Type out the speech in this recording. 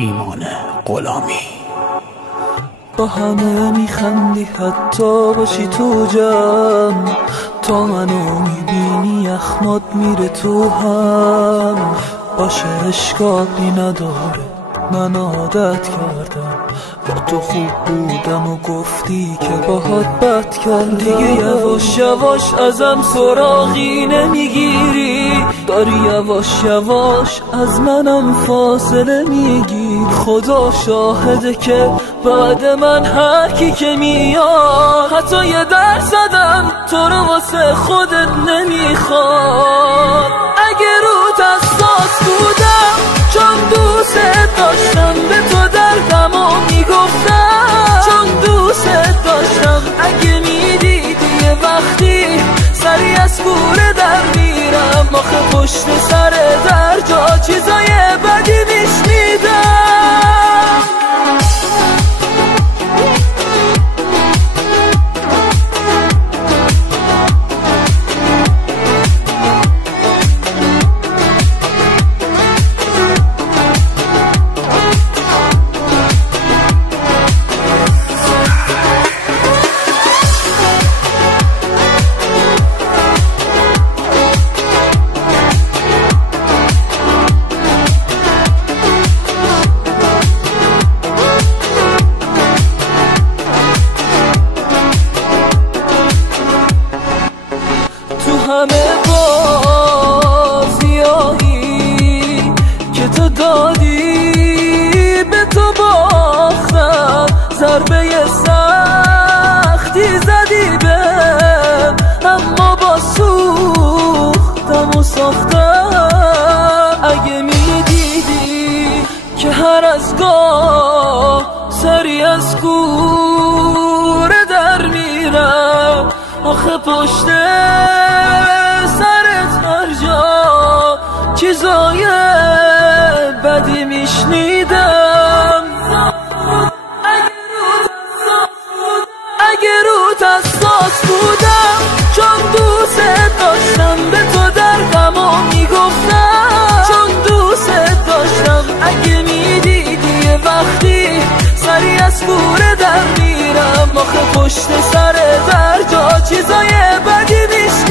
ایمان غلامی. با همه میخندی حتی باشی تو جمع، تا منو میبینی یخمات میره تو هم. باشه اشکالی نداره، من عادت کردم با تو خوب بودم و گفتی که باهات بد کردم. دیگه یواش یواش ازم سراغی نمیگیری، داری یواش یواش از منم فاصله میگیری. خدا شاهده که بعد من هر کی که میاد حتی یه درصدم تو رو واسه خودت نمیخواد. اگه روت حساس بودم چون دوست داشتم به تو دردمو میگفتم، چون دوست داشتم. اگه میدیدی یه وقتی سری از کوره در میرم، آخه پشت سر در جا چیزای بدی میشنیدم. همه بازیایی که تو دادی به تو باختم، ضربه سختی زدی بهم، اما با سوختم و ساختم. اگه میدیدی که هر از گاه سری از کوره در میرم، آخه پشت سرت هر جا چیزای بدی میشنیدم. اگه روت حساس بودم چون دوست داشتم به تو دردمو میگفتم، چون دوست داشتم. اگه میدیدی یه وقتی سری از کوره در میرم، آخه پشت سر در جا چیزای بدی میشنیدم.